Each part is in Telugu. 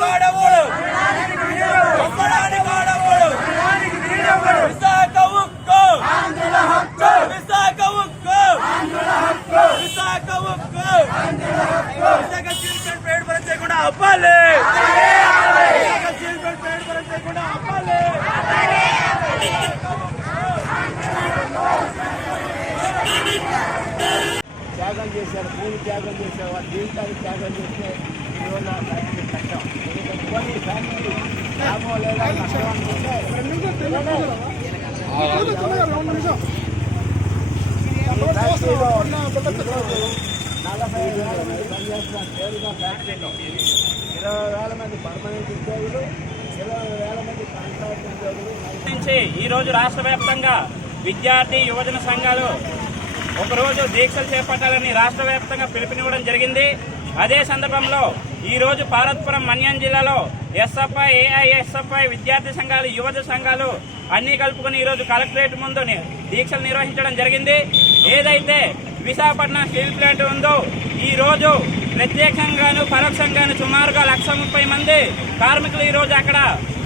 గోడవుడు గోడవుడు విశాఖ ఉక్కు. విశాఖ ఉక్కు. విశాఖ ఉక్కు. విశాఖ చీల్పెట్ పేరు పరిచే కూడా అవ్వాలి. విశాఖ చీల్పెట్ పేరు పరిచే కూడా అవ్వాలి. త్యాగం చేశారు భూమి త్యాగం చేశారు వారి జీవితాన్ని త్యాగం చేస్తే ఈరోజు ఇరవై వేల మంది పర్మనెంట్ ఉద్యోగులు ఇరవై వేల మంది కాంట్రాక్ట్ ఉద్యోగులు నుంచి ఈ రోజు రాష్ట్ర వ్యాప్తంగా విద్యార్థి యువజన సంఘాలు ఒకరోజు దీక్షలు చేపట్టాలని రాష్ట్ర వ్యాప్తంగా పిలుపునివ్వడం జరిగింది. అదే సందర్భంలో ఈరోజు రోజు పార్వతీపురం మన్యం జిల్లాలో ఎస్ఎఫ్ఐ ఏఐఎస్ఎఫ్ఐ విద్యార్థి సంఘాలు యువత సంఘాలు అన్నీ కలుపుకొని ఈరోజు కలెక్టరేట్ ముందు దీక్షలు నిర్వహించడం జరిగింది. ఏదైతే విశాఖపట్నం స్టీల్ ప్లాంట్ ఉందో ఈ రోజు ప్రత్యేకంగాను పరోక్షంగాను సుమారుగా లక్ష ముప్పై మంది కార్మికులు ఈరోజు అక్కడ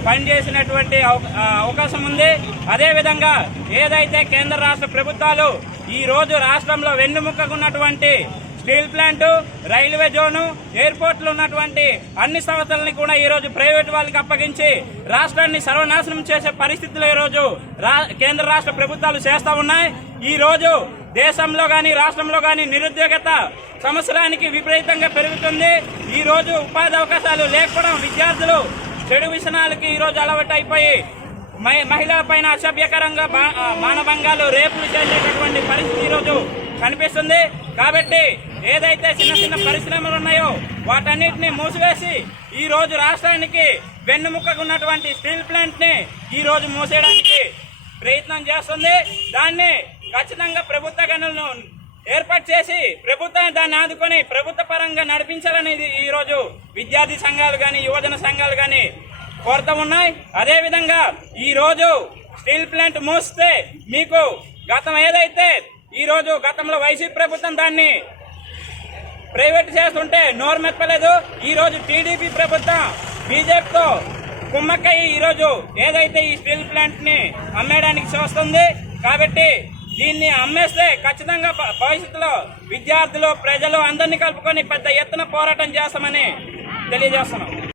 పనిచేసినటువంటి అవ- అవకాశం ఉంది. అదేవిధంగా ఏదైతే కేంద్ర రాష్ట్ర ప్రభుత్వాలు ఈ రోజు రాష్ట్రంలో వెన్నుముక్కకున్నటువంటి స్టీల్ ప్లాంట్ రైల్వే జోను ఎయిర్పోర్ట్లు ఉన్నటువంటి అన్ని సంస్థలని కూడా ఈ రోజు ప్రైవేట్ వాళ్ళకి అప్పగించి రాష్ట్రాన్ని సర్వనాశనం చేసే పరిస్థితులు ఈ రోజు రా- కేంద్ర రాష్ట్ర ప్రభుత్వాలు చేస్తా ఉన్నాయి. ఈ రోజు దేశంలో కానీ రాష్ట్రంలో కానీ నిరుద్యోగత సంవత్సరానికి విపరీతంగా పెరుగుతుంది. ఈ రోజు ఉపాధి అవకాశాలు లేకపోవడం విద్యార్థులు చెడు విషనాలకి ఈ రోజు అలవాటు అయిపోయి మహిళల పైన అసభ్యకరంగా బా- మానభంగాలు రేపులు చేసేటటువంటి పరిస్థితి ఈ రోజు కనిపిస్తుంది. కాబట్టి ఏదైతే చిన్న చిన్న పరిశ్రమలు ఉన్నాయో వాటన్నిటిని మూసివేసి ఈ రోజు రాష్ట్రానికి వెన్నుముక్కకున్నటువంటి స్టీల్ ప్లాంట్ని ఈ రోజు మూసేయడానికి ప్రయత్నం చేస్తుంది. దాన్ని ఖచ్చితంగా ప్రభుత్వ గనులను ఏర్పాటు చేసి ప్రభుత్వం దాన్ని ఆదుకొని ప్రభుత్వ పరంగా నడిపించాలనేది ఈరోజు విద్యార్థి సంఘాలు కానీ యువజన సంఘాలు కానీ కొరత ఉన్నాయి. అదేవిధంగా ఈరోజు స్టీల్ ప్లాంట్ మూస్తే మీకు గతం ఏదైతే ఈ రోజు గతంలో వైసీపీ ప్రభుత్వం దాన్ని ప్రైవేట్ చేస్తుంటే నోరు మెప్పలేదు ఈరోజు టీడీపీ ప్రభుత్వం బీజేపీతో కుమ్మక్కయ్య ఈ రోజు ఏదైతే ఈ స్టీల్ ప్లాంట్ని అమ్మేయడానికి చూస్తుంది కాబట్టి దీన్ని అమ్మేస్తే ఖచ్చితంగా భవిష్యత్తులో విద్యార్థులు ప్రజలు అందరినీ కలుపుకొని పెద్ద ఎత్తున పోరాటం చేస్తామని తెలియజేస్తున్నాం.